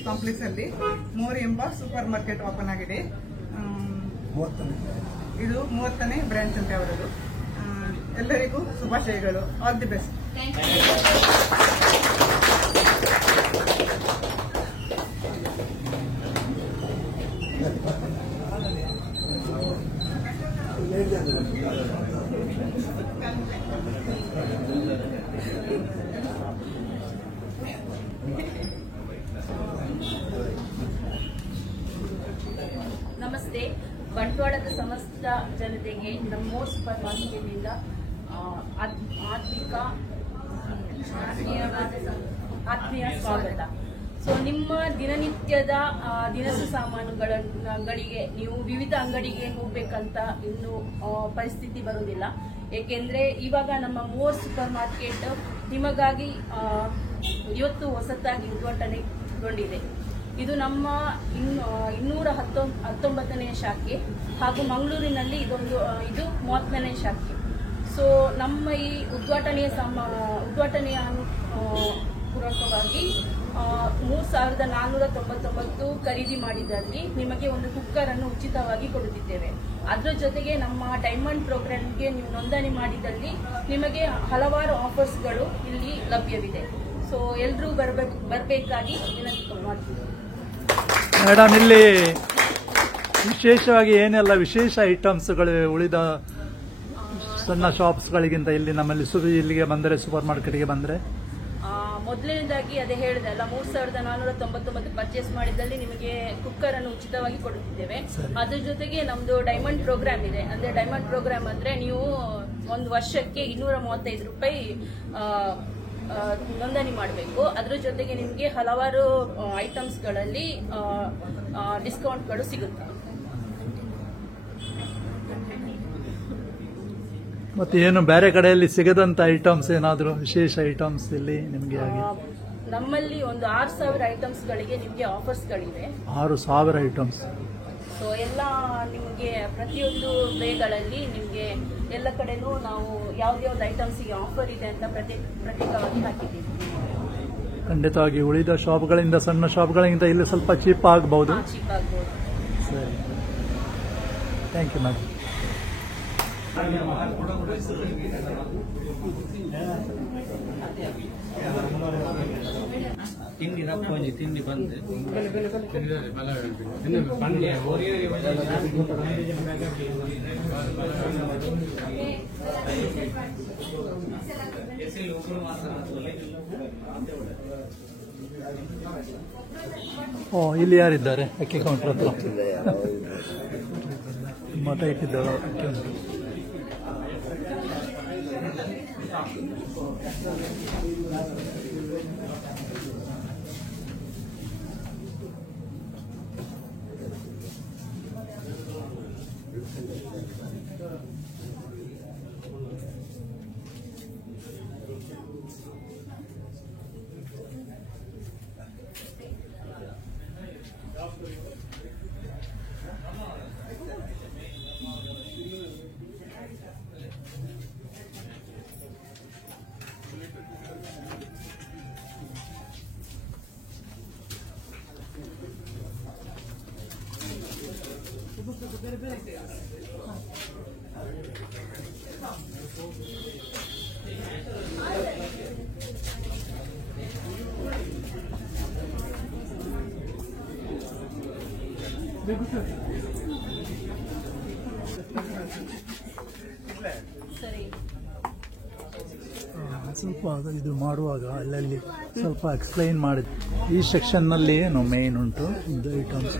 Service complex ಅಲ್ಲಿ ಮೋರಿ ಎಂಬ super market open ಆಗಿದೆ. ಇದು 30ನೇ ಬ್ರಾಂಚ್ ಅಂತ ಅವರದು. ಎಲ್ಲರಿಗೂ ಶುಭಾಶಯಗಳು. All the best. ನಮಸ್ತೆ. ಬಂಟ್ವಾಳದ ಸಮಸ್ತ ಜನತೆಗೆ ನಮ್ಮ ಸೂಪರ್ ಮಾರ್ಕೆಟ್ನಿಂದ ಆತ್ಮೀಯ ಸ್ವಾಗತ. ಸೊ ನಿಮ್ಮ ದಿನನಿತ್ಯದ ದಿನಸಿ ಸಾಮಾನುಗಳಿಗೆ ನೀವು ವಿವಿಧ ಅಂಗಡಿಗೆ ಹೋಗ್ಬೇಕಂತ ಇನ್ನು ಪರಿಸ್ಥಿತಿ ಬರುವುದಿಲ್ಲ. ಏಕೆಂದ್ರೆ ಇವಾಗ ನಮ್ಮ ಮೋರ್ ಸೂಪರ್ ಮಾರ್ಕೆಟ್ ನಿಮಗಾಗಿ ಇವತ್ತು ಹೊಸತಾಗಿ ಉದ್ಘಾಟನೆಗೊಂಡಿದೆ. ಇದು ನಮ್ಮ 219ನೇ ಶಾಖೆ ಹಾಗೂ ಮಂಗಳೂರಿನಲ್ಲಿ ಇದು 30ನೇ ಶಾಖೆ. ಸೊ ನಮ್ಮ ಈ ಉದ್ಘಾಟನೆಯ ಪೂರ್ವಕವಾಗಿ 3,499 ಖರೀದಿ ಮಾಡಿದಲ್ಲಿ ನಿಮಗೆ ಒಂದು ಕುಕ್ಕರ್ ಅನ್ನು ಉಚಿತವಾಗಿ ಕೊಡುತ್ತಿದ್ದೇವೆ. ಅದರ ಜೊತೆಗೆ ನಮ್ಮ ಡೈಮಂಡ್ ಪ್ರೋಗ್ರಾಂಗೆ ನೀವು ನೋಂದಣಿ ಮಾಡಿದಲ್ಲಿ ನಿಮಗೆ ಹಲವಾರು ಆಫರ್ಸ್ಗಳು ಇಲ್ಲಿ ಲಭ್ಯವಿದೆ. ಸೊ ಎಲ್ಲರೂ ಬರಬೇಕಾಗಿ ವಿನಂತಿ ಮಾಡ್ತೀವಿ. ಮೇಡಮ್, ಇಲ್ಲಿ ವಿಶೇಷವಾಗಿ ಏನೆಲ್ಲ ವಿಶೇಷ ಐಟಮ್ಸ್ಗಳು ಉಳಿದ ಸಣ್ಣ ಶಾಪ್ಸ್ಗಳಿಗಿಂತ ಇಲ್ಲಿ ನಮ್ಮಲ್ಲಿ ಇಲ್ಲಿಗೆ ಬಂದರೆ ಸೂಪರ್ ಮಾರ್ಕೆಟ್ಗೆ ಬಂದರೆ ಮೊದಲನೇದಾಗಿ ಅದೇ ಹೇಳಿದೆಲ್ಲ 3,499 ಪರ್ಚೇಸ್ ಮಾಡಿದಲ್ಲಿ ನಿಮಗೆ ಕುಕ್ಕರ್ ಅನ್ನು ಉಚಿತವಾಗಿ ಕೊಡುತ್ತಿದ್ದೇವೆ. ಅದ್ರ ಜೊತೆಗೆ ನಮ್ದು ಡೈಮಂಡ್ ಪ್ರೋಗ್ರಾಮ್ ಇದೆ. ಅಂದ್ರೆ ಡೈಮಂಡ್ ಪ್ರೋಗ್ರಾಮ್ ಅಂದ್ರೆ ನೀವು ಒಂದು ವರ್ಷಕ್ಕೆ 235 ರೂಪಾಯಿ ನೋಂದಣಿ ಮಾಡಬೇಕು. ಅದ್ರ ಜೊತೆಗೆ ನಿಮಗೆ ಹಲವಾರು ಐಟಮ್ಸ್ಗಳಲ್ಲಿ ಡಿಸ್ಕೌಂಟ್ಗಳು ಸಿಗುತ್ತೆ. ಮತ್ತೆ ಏನು ಬೇರೆ ಕಡೆಯಲ್ಲಿ ಸಿಗದಂತ ಐಟಮ್ಸ್ ಏನಾದರೂ ವಿಶೇಷ ಐಟಮ್ಸ್ ಇಲ್ಲಿ ನಿಮಗೆ? ನಮ್ಮಲ್ಲಿ ಒಂದು 6,000 ಐಟಮ್ಸ್ಗಳಿಗೆ ನಿಮಗೆ ಆಫರ್ಸ್ಗಳಿವೆ. 6,000 ಐಟಮ್ಸ್. ಸೊ ಎಲ್ಲ ನಿಮಗೆ ಪ್ರತಿಯೊಂದು ಡೇಗಳಲ್ಲಿ ನಿಮಗೆ ಎಲ್ಲ ಕಡೆನೂ ನಾವು ಯಾವ್ದು ಐಟಮ್ಸ್ಗೆ ಆಫರ್ ಇದೆ ಅಂತ ಪ್ರತ್ಯೇಕವಾಗಿ ಹಾಕಿದ್ದೀವಿ. ಖಂಡಿತವಾಗಿ ಉಳಿದ ಶಾಪ್ಗಳಿಂದ ಸಣ್ಣ ಶಾಪ್ಗಳಿಂದ ಇಲ್ಲಿ ಸ್ವಲ್ಪ ಚೀಪ್ ಆಗಬಹುದು. ಸರಿ, ಥ್ಯಾಂಕ್ ಯು ಮೇಡಮ್. ತಿಂಡಿ ರಪ್ಪೊಂಜಿ ತಿಂಡಿ ಬಂದು ಇಲ್ಲಿ ಯಾರಿದ್ದಾರೆ? ಅಕ್ಕಿ ಕೌಂಟರ್ ಹತ್ರ ತುಂಬ ಟೈಟ್ ಇದ್ದಾವೆ ಅಕ್ಕಿ ಕೌಂಟರ್. ಸ್ವಲ್ಪ ಇದು ಮಾಡುವಾಗ ಅಲ್ಲಲ್ಲಿ ಸ್ವಲ್ಪ ಎಕ್ಸ್ಪ್ಲೈನ್ ಮಾಡಿದ್ದು. ಈ ಸೆಕ್ಷನ್ ನಲ್ಲಿ ಏನು ಮೇನ್ ಉಂಟು ಐಟಮ್ಸ್?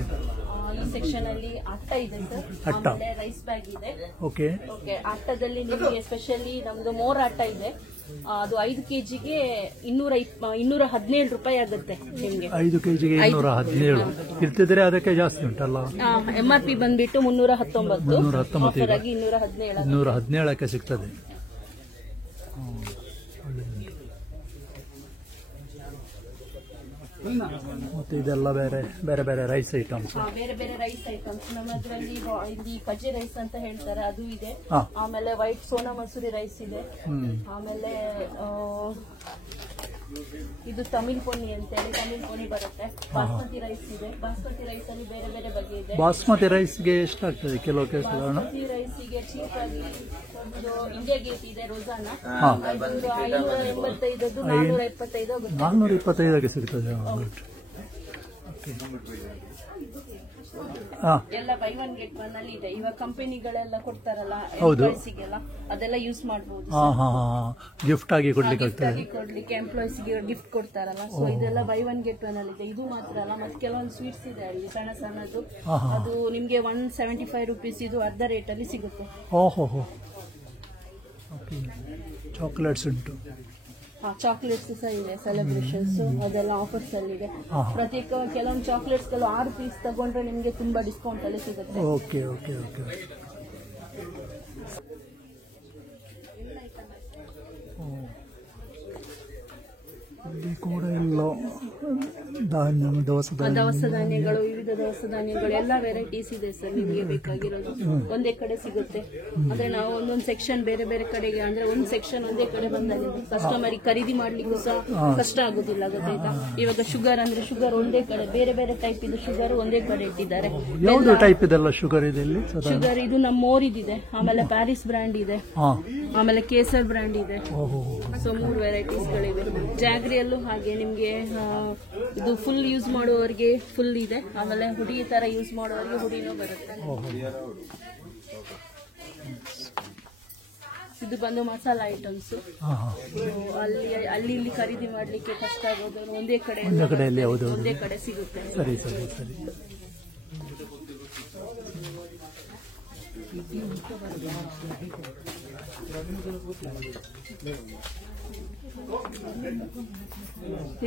ಈ ಸೆಕ್ಷನ್ ಅಲ್ಲಿ ಅಟ್ಟ ಇದೆ ಸರ್, ಆಮೇಲೆ ರೈಸ್ ಬ್ಯಾಗ್ ಇದೆ. ಓಕೆ, ಅಟ್ಟದಲ್ಲಿ ನಿಮಗೆ ಸ್ಪೆಷಲಿ ನಮ್ದು ಮೋರ್ ಅಟ್ಟ ಇದೆ. ಅದು 5 kgಗೆ 217 ರೂಪಾಯಿ ಆಗುತ್ತೆ ನಿಮ್ಗೆ. 5 kgಗೆ 217 ಇರ್ತಿದ್ರೆ ಅದಕ್ಕೆ ಜಾಸ್ತಿ ಉಂಟಲ್ಲ? MRP ಬಂದ್ಬಿಟ್ಟು 319, ಆಫರ್ ಆಗಿ 217ಕ್ಕೆ ಸಿಗ್ತದೆ. ಮತ್ತೆ ಇದೆಲ್ಲ ಬೇರೆ ಬೇರೆ ಬೇರೆ ರೈಸ್ ಐಟಮ್ಸ್, ಬೇರೆ ಬೇರೆ ರೈಸ್ ಐಟಮ್ಸ್ ನಮ್ಮದ್ರಲ್ಲಿ ಇಲ್ಲಿ ಕಜ್ಜಿ ರೈಸ್ ಅಂತ ಹೇಳ್ತಾರೆ, ಅದು ಇದೆ. ಆಮೇಲೆ ವೈಟ್ ಸೋನಾ ಮಸೂರಿ ರೈಸ್ ಇದೆ. ಆಮೇಲೆ ಇದು ತಮಿಳ್ ಪೊನಿ ಅಂತೇಳಿ ತಮಿಳ್ ಪೊನಿ ಬರುತ್ತೆ. ಬಾಸ್ಮತಿ ರೈಸ್ ಇದೆ. ಬಾಸ್ಮತಿ ರೈಸ್ ಅಲ್ಲಿ ಬೇರೆ ಬೇರೆ ಬಗೆ ಇದೆ. ಬಾಸ್ಮತಿ ರೈಸ್ಗೆ ಎಷ್ಟಾಗ್ತದೆ ಕಿಲೋ ಕೇಸರ? ಬಾಸ್ಮತಿ ರೈಸಿಗೆ ಚೀಪ್ ಆಗಿ ಒಂದು ಇಂಡಿಯಾ ಗೇಟ್ ಇದೆ ರೋಜಾನ, ಹಾ. 585 425 ಆಗುತ್ತೆ. 425ಕ್ಕೆ ಸಿಗ್ತದೆ. ಎಲ್ಲ ಬೈ ಒನ್ ಗೆಟ್ ಒನ್ ಅಲ್ಲಿ ಇದೆ. ಇವಾಗ ಕಂಪನಿಗಳೆಲ್ಲ ಕೊಡ್ತಾರಲ್ಲ ಹೌದು. ಎಂಪ್ಲಾಯ್ಸಿಗೆಲ್ಲ, ಅದೆಲ್ಲ ಯೂಸ್ ಮಾಡಬಹುದು. ಗಿಫ್ಟ್ ಆಗಿ ಕೊಡ್ಲಿಕ್ಕೆ ಗಿಫ್ಟ್ ಆಗ್ತದೆ. ಆಗಿ ಕೊಡ್ಲಿಕ್ಕೆ ಎಂಪ್ಲಾಯ್ಸ್ಗೆ ಗಿಫ್ಟ್ ಕೊಡ್ತಾರಲ್ಲ, ಸೊ ಇದೆಲ್ಲ ಬೈ ಒನ್ ಗೆಟ್ ಒನ್ ಅಲ್ಲಿ ಇದೆ. ಇದು ಮಾತ್ರ ಅಲ್ಲ, ಮತ್ತೆ ಕೆಲವೊಂದು ಸ್ವೀಟ್ಸ್ ಇದೆ ಅಲ್ಲಿ ಸಣ್ಣ ಸಣ್ಣದು. ಅದು ನಿಮ್ಗೆ 175 ರುಪೀಸ್, ಇದು ಅರ್ಧ ರೇಟ್ ಅಲ್ಲಿ ಸಿಗುತ್ತೆ. ಓಹೋ, ಚಾಕ್ಲೇಟ್ಸ್ ಉಂಟು. ಚಾಕ್ಲೇಟ್ಸ್ ಸಹ ಇದೆ, ಸೆಲೆಬ್ರೇಷನ್ಸ್ ಅದೆಲ್ಲ ಆಫರ್ಸ್ ಅಲ್ಲಿ ಇದೆ. ಪ್ರತ್ಯೇಕ ಕೆಲವೊಂದು ಚಾಕ್ಲೇಟ್ಸ್ 6 ಪೀಸ್ ತಗೊಂಡ್ರೆ ನಿಮ್ಗೆ ತುಂಬಾ ಡಿಸ್ಕೌಂಟ್ ಅಲ್ಲಿ ಸಿಗುತ್ತೆ. Okay okay okay. ಇಲ್ಲಿ ಕೂಡ ಎಲ್ಲ ಧಾನ್ಯ, ದವಸ ಧಾನ್ಯಗಳು, ವಿವಿಧ ದವಸ ಧಾನ್ಯಗಳು ಎಲ್ಲ ವೆರೈಟೀಸ್ ಇದೆ ಸರ್. ನಿಮ್ಗೆ ಬೇಕಾಗಿರೋದು ಒಂದೇ ಕಡೆ ಸಿಗುತ್ತೆ. ಅಂದ್ರೆ ನಾವು ಒಂದೊಂದು ಸೆಕ್ಷನ್ ಬೇರೆ ಬೇರೆ ಕಡೆಗೆ, ಅಂದ್ರೆ ಒಂದು ಸೆಕ್ಷನ್ ಒಂದೇ ಕಡೆ ಬಂದಾಗ ಕಸ್ಟಮರ್ ಖರೀದಿ ಮಾಡ್ಲಿಕ್ಕೂ ಸಹ ಕಷ್ಟ ಆಗುದಿಲ್ಲ, ಗೊತ್ತಾಯ್ತಾ? ಇವಾಗ ಶುಗರ್ ಅಂದ್ರೆ ಶುಗರ್ ಒಂದೇ ಕಡೆ, ಬೇರೆ ಬೇರೆ ಟೈಪ್ ಇದು ಶುಗರ್ ಒಂದೇ ಕಡೆ ಇಟ್ಟಿದ್ದಾರೆ. ಯಾವುದು ಟೈಪ್ ಇದೆಲ್ಲ ಶುಗರ್ ಇದೆ ಇಲ್ಲಿ? ಶುಗರ್ ಇದು ನಮ್ಮ ಮೋರಿದಿದೆ, ಆಮೇಲೆ ಪ್ಯಾರಿಸ್ ಬ್ರ್ಯಾಂಡ್ ಇದೆ, ಆಮೇಲೆ ಕೇಸರ್ ಬ್ರ್ಯಾಂಡ್ ಇದೆ. ಸೊ 3 ವೆರೈಟೀಸ್ ಗಳಿವೆ. ಜಾಗ್ರಿಯಲ್ಲೂ ಹಾಗೆ ನಿಮ್ಗೆ ಇದು ಫುಲ್ ಯೂಸ್ ಮಾಡುವವರಿಗೆ ಫುಲ್ ಇದೆ, ಆಮೇಲೆ ಹುಡಿ ತರ ಯೂಸ್ ಮಾಡುವವರಿಗೆ ಹುಡಿನೂ ಬರುತ್ತೆ. ಇದು ಬಂದು ಮಸಾಲಾ ಐಟಮ್ಸ್. ಅಲ್ಲಿ ಇಲ್ಲಿ ಖರೀದಿ ಮಾಡ್ಲಿಕ್ಕೆ ಕಷ್ಟ ಆಗೋದು, ಒಂದೇ ಕಡೆ ಸಿಗುತ್ತೆ. ಸರಿ ಸರಿ ಸರಿ.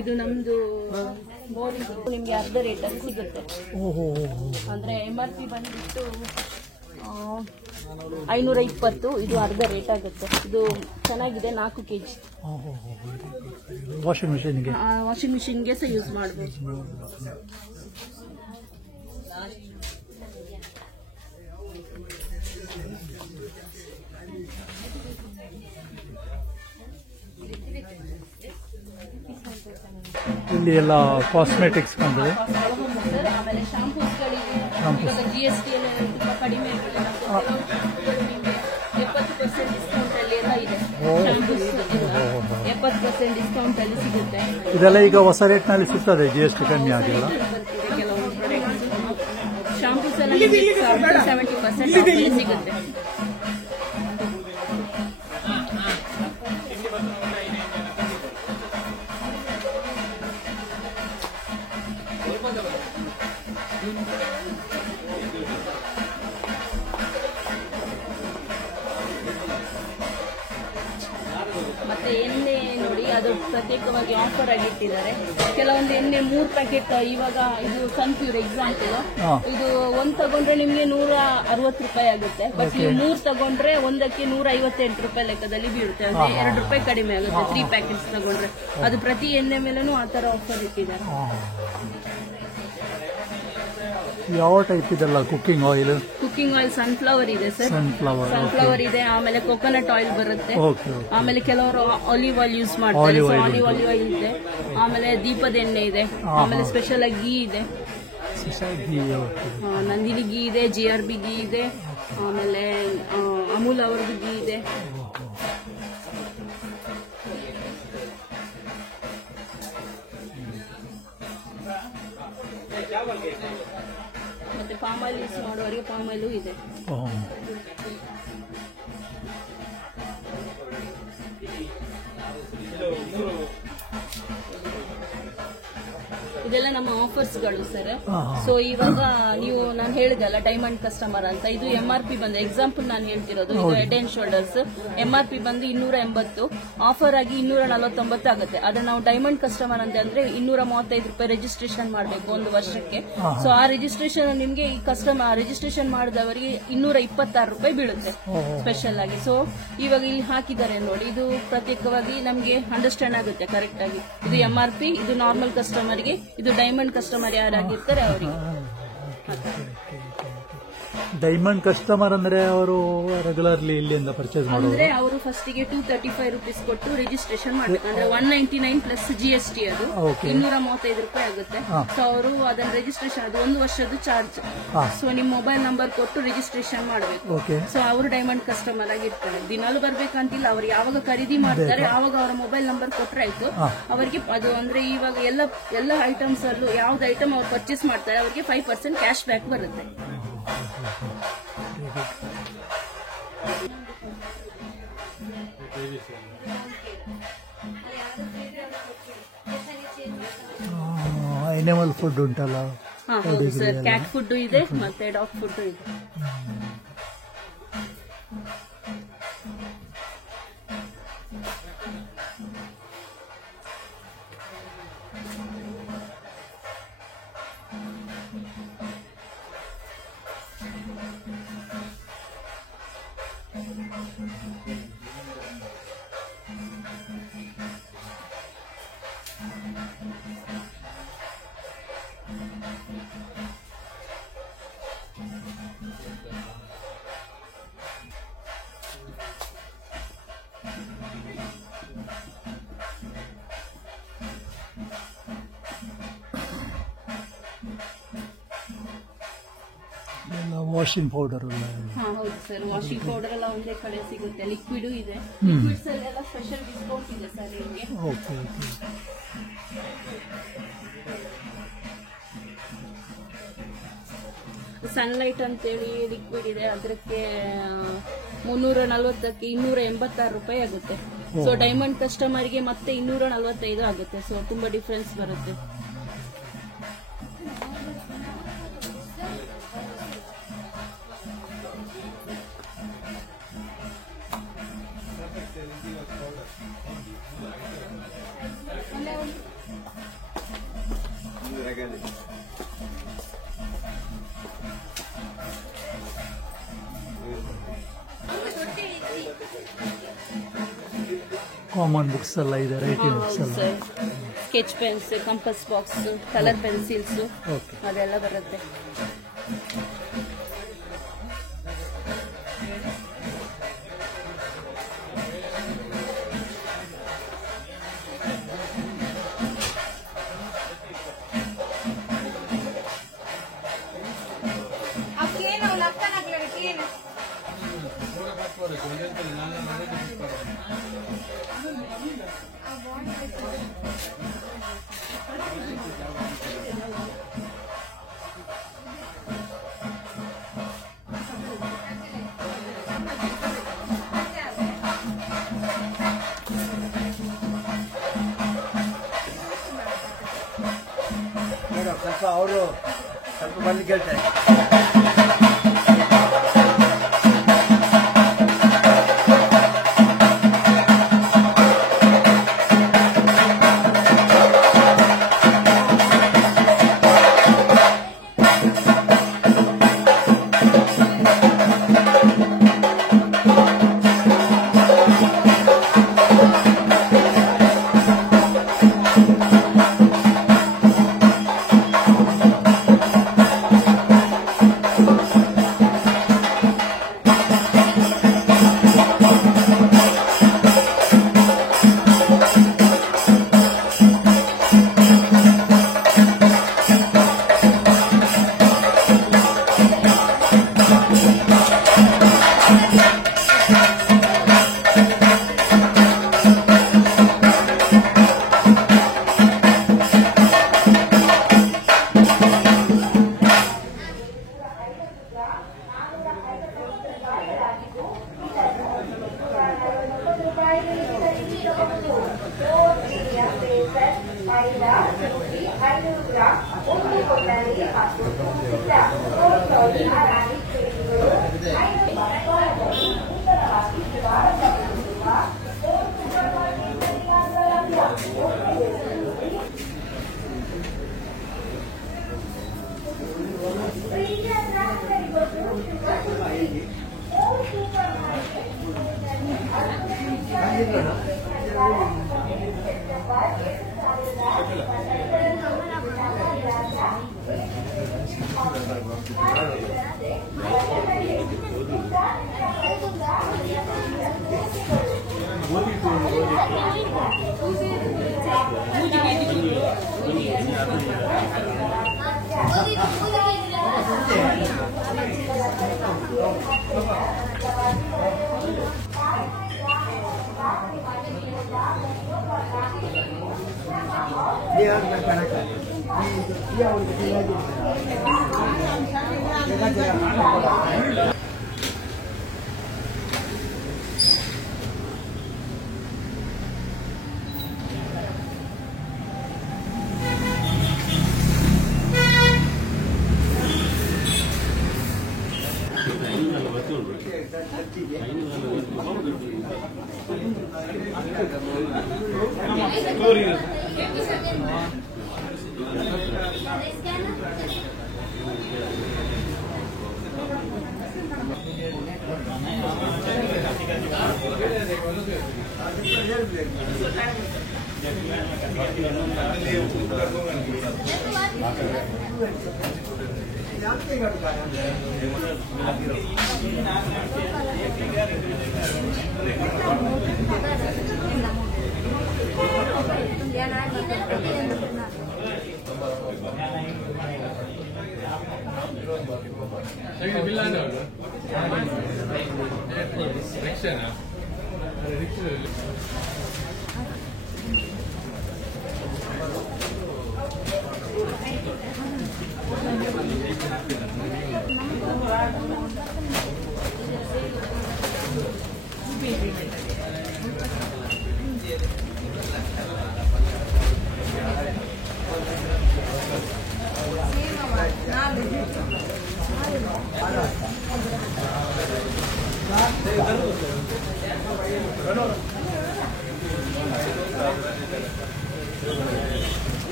ಇದು ನಮ್ದು ಮೋರಿದು ನಿಮ್ಗೆ ಅರ್ಧ ರೇಟ್ ಅಲ್ಲಿ ಸಿಗುತ್ತೆ. ಅಂದ್ರೆ MRP ಬಂದ್ಬಿಟ್ಟು 520, ಇದು ಅರ್ಧ ರೇಟ್ ಆಗುತ್ತೆ. ಇದು ಚೆನ್ನಾಗಿದೆ, 4 kg. ವಾಷಿಂಗ್ ಮಿಷಿನ್ಗೆ ಸಹ ಯೂಸ್ ಮಾಡಬಹುದು. ಇಲ್ಲಿ ಎಲ್ಲ ಕಾಸ್ಮೆಟಿಕ್ಸ್ ಬಂದಿದೆ. ಆಮೇಲೆ ಶಾಂಪೂಸ್ಗಳಿವೆ. ಇವಾಗ GST ಎಲ್ಲ ತುಂಬಾ ಕಡಿಮೆ ಆಗಿದೆ. 70% ಡಿಸ್ಕೌಂಟ್ ಅಲ್ಲಿ ಎಲ್ಲ ಇದೆ. ಶಾಂಪೂಸ್ 70% ಡಿಸ್ಕೌಂಟ್ ಅಲ್ಲಿ ಸಿಗುತ್ತೆ. ಇದೆಲ್ಲ ಈಗ ಹೊಸ ರೇಟ್ ನಲ್ಲಿ ಸಿಗ್ತದೆ, GST ಕಮ್ಮಿ ಆಗಿಲ್ಲ. ಕೆಲವೊಂದು ಪ್ರಾಡಕ್ಟ್ಸ್ ಶಾಂಪೂಸ್ ಎಲ್ಲ 70% ಆಫ್ ಅಲ್ಲಿ ಸಿಗುತ್ತೆ. ಮತ್ತೆ ಎಣ್ಣೆ ನೋಡಿ, ಅದು ಪ್ರತ್ಯೇಕವಾಗಿ ಆಫರ್ ಆಗಿ ಇಟ್ಟಿದ್ದಾರೆ. ಕೆಲವೊಂದು ಎಣ್ಣೆ 3 ಪ್ಯಾಕೆಟ್, ಇವಾಗ ಇದು ಸನ್ಪ್ಯೂರ್ ಎಕ್ಸಾಂಪಲ್, ಇದು 1 ತಗೊಂಡ್ರೆ ನಿಮ್ಗೆ 160 ರೂಪಾಯಿ ಆಗುತ್ತೆ. ಬಟ್ ನೀವು 3 ತಗೊಂಡ್ರೆ ಒಂದಕ್ಕೆ 158 ರೂಪಾಯಿ ಲೆಕ್ಕದಲ್ಲಿ ಬೀಳುತ್ತೆ. ಅಂದ್ರೆ 2 ರೂಪಾಯಿ ಕಡಿಮೆ ಆಗುತ್ತೆ 3 ಪ್ಯಾಕೆಟ್ಸ್ ತಗೊಂಡ್ರೆ. ಅದು ಪ್ರತಿ ಎಣ್ಣೆ ಮೇಲೂ ಆ ತರ ಆಫರ್ ಇಟ್ಟಿದ್ದಾರೆ. ಯಾವ ಟೈಪ್ ಇದೆಲ್ಲ? ಕುಕಿಂಗ್ ಆಯಿಲ್ ಸನ್ಫ್ಲವರ್ ಇದೆ ಸರ್. ಸನ್ಫ್ಲವರ್ ಇದೆ, ಆಮೇಲೆ ಕೊಕೊನಟ್ ಆಯಿಲ್ ಬರುತ್ತೆ, ಆಮೇಲೆ ಕೆಲವರು ಆಲಿವ್ ಆಯಿಲ್ ಯೂಸ್ ಮಾಡ್ತಾರೆ, ಆಲಿವ್ ಆಯಿಲ್ ಇದೆ, ಆಮೇಲೆ ದೀಪದ ಎಣ್ಣೆ ಇದೆ, ಆಮೇಲೆ ಸ್ಪೆಷಲ್ ಆಗಿ ಗೀ ಇದೆ, ನಂದಿನಿ ಗೀ ಇದೆ, GRB ಗೀ ಇದೆ, ಆಮೇಲೆ ಅಮೂಲ್ ಅವ್ರದ್ದು ಗೀ ಇದೆ. ಮತ್ತೆ ಪಾಮ್ ಆಯಿಲ್ ಯೂಸ್ ಮಾಡುವವರಿಗೆ ಪಾಮ್ ಆಯಿಲು ಇದೆ. ಇದೆಲ್ಲ ನಮ್ಮ ಆಫರ್ಸ್ಗಳು ಸರ್. ಸೊ ಇವಾಗ ನೀವು ನಾನು ಹೇಳಿದಲ್ಲ ಡೈಮಂಡ್ ಕಸ್ಟಮರ್ ಅಂತ, ಇದು MRP ಬಂದು ಎಕ್ಸಾಂಪಲ್ ನಾನು ಹೇಳ್ತಿರೋದು. ಇದು ಹೆಡ್ ಅಂಡ್ ಶೋಲ್ಡರ್ಸ್ MRP ಬಂದು 280, ಆಫರ್ ಆಗಿ 249 ಆಗುತ್ತೆ. ಅದನ್ನ ನಾವು ಡೈಮಂಡ್ ಕಸ್ಟಮರ್ ಅಂತ ಅಂದ್ರೆ 235 ರೂಪಾಯಿ ರಿಜಿಸ್ಟ್ರೇಷನ್ ಮಾಡಬೇಕು 1 ವರ್ಷಕ್ಕೆ. ಸೊ ಆ ರಿಜಿಸ್ಟ್ರೇಷನ್ ನಿಮ್ಗೆ ಈ ಕಸ್ಟಮರ್ ರಿಜಿಸ್ಟ್ರೇಷನ್ ಮಾಡಿದವರಿಗೆ 226 ರೂಪಾಯಿ ಬೀಳುತ್ತೆ ಸ್ಪೆಷಲ್ ಆಗಿ. ಸೊ ಇವಾಗ ಇಲ್ಲಿ ಹಾಕಿದ್ದಾರೆ ನೋಡಿ, ಇದು ಪ್ರತ್ಯೇಕವಾಗಿ ನಮ್ಗೆ ಅಂಡರ್ಸ್ಟ್ಯಾಂಡ್ ಆಗುತ್ತೆ ಕರೆಕ್ಟ್ ಆಗಿ. ಇದು MRP, ಇದು ನಾರ್ಮಲ್ ಕಸ್ಟಮರ್ಗೆ, ಇದು ಡೈಮಂಡ್ ಕಸ್ಟಮರ್ ಯಾರಾಗಿರ್ತಾರೆ ಅವರಿಗೆ. ಡೈಮಂಡ್ ಕಸ್ಟಮರ್ ಅಂದ್ರೆ ಅವರು ರೆಗ್ಯುಲರ್ಲಿ ಇಲ್ಲಿಂದ ಪರ್ಚೇಸ್ ಮಾಡೋದು. ಅಂದ್ರೆ ಅವರು ಫಸ್ಟಿಗೆ 235 rupees ಕೊಟ್ಟು ರಿಜಿಸ್ಟ್ರೇಷನ್ ಮಾಡ್ಬೇಕು. ಅಂದ್ರೆ 199 ಪ್ಲಸ್ GST ಅದು Okay. 235 ರೂಪಾಯಿ ಆಗುತ್ತೆ. ಸೊ ಅವರು ಅದನ್ನ ರಿಜಿಸ್ಟ್ರೇಷನ್ ಅದು 1 ವರ್ಷದ ಚಾರ್ಜ್. ಸೊ ನಿಮ್ ಮೊಬೈಲ್ ನಂಬರ್ ಕೊಟ್ಟು ರಿಜಿಸ್ಟ್ರೇಷನ್ ಮಾಡಬೇಕು. ಓಕೆ. ಸೊ ಅವರು ಡೈಮಂಡ್ ಕಸ್ಟಮರ್ ಆಗಿರ್ತಾರೆ. ದಿನಾಲು ಬರ್ಬೇಕಂತಿಲ್ಲ, ಅವ್ರು ಯಾವಾಗ ಖರೀದಿ ಮಾಡ್ತಾರೆ ಆವಾಗ ಅವರ ಮೊಬೈಲ್ ನಂಬರ್ ಕೊಟ್ರೆ ಆಯ್ತು. ಅವರಿಗೆ ಅದು ಅಂದ್ರೆ ಇವಾಗ ಎಲ್ಲ ಐಟಮ್ಸ್ ಅಲ್ಲೂ ಯಾವ್ದು ಐಟಮ್ ಅವ್ರು ಪರ್ಚೇಸ್ ಮಾಡ್ತಾರೆ ಅವ್ರಿಗೆ 5% ಕ್ಯಾಶ್ ಬ್ಯಾಕ್ ಬರುತ್ತೆ. ಅನಿಮಲ್ ಫುಡ್ ಉಂಟಲ್ಲ? ಹೌದು ಸರ್, ಕ್ಯಾಟ್ ಫುಡ್ ಇದೆ ಮತ್ತೆ ಡಾಗ್ ಫುಡ್ ಇದೆ. ವಾಷಿಂಗ್ ಪೌಡರ್ ಹೌದು ಸರ್, ವಾಷಿಂಗ್ ಪೌಡರ್ ಎಲ್ಲ ಒಂದೇ ಕಡೆ ಸಿಗುತ್ತೆ. ಲಿಕ್ವಿಡ್ ಇದೆ, ಲಿಕ್ವಿಡ್ಸ್ ಅಲ್ಲೆಲ್ಲ ಸ್ಪೆಷಲ್ ಡಿಸ್ಕೌಂಟ್ ಇದೆ ಸರ್ ನಿಮಗೆ. ಓಕೆ. ಸನ್ಲೈಟ್ ಅಂತೇಳಿ ಲಿಕ್ವಿಡ್ ಇದೆ, ಅದಕ್ಕೆ 340ಕ್ಕೆ 286 ರೂಪಾಯಿ ಆಗುತ್ತೆ. ಸೊ ಡೈಮಂಡ್ ಕಸ್ಟಮರ್ಗೆ ಮತ್ತೆ 245 ಆಗುತ್ತೆ. ಸೊ ತುಂಬಾ ಡಿಫ್ರೆನ್ಸ್ ಬರುತ್ತೆ. ಕಾಮನ್ ಬುಕ್ಸ್ ಎಲ್ಲ ಇದೆ, ರೈಟಿಂಗ್ ಬುಕ್ಸ್ ಎಲ್ಲ. Sketch pens, compass box, colour pencils ಅದೆಲ್ಲ ಬರುತ್ತೆ. ಸ್ವಲ್ಪ ಅವರು ಸ್ವಲ್ಪ ಬಂದು ಕೇಳ್ತಾರೆ.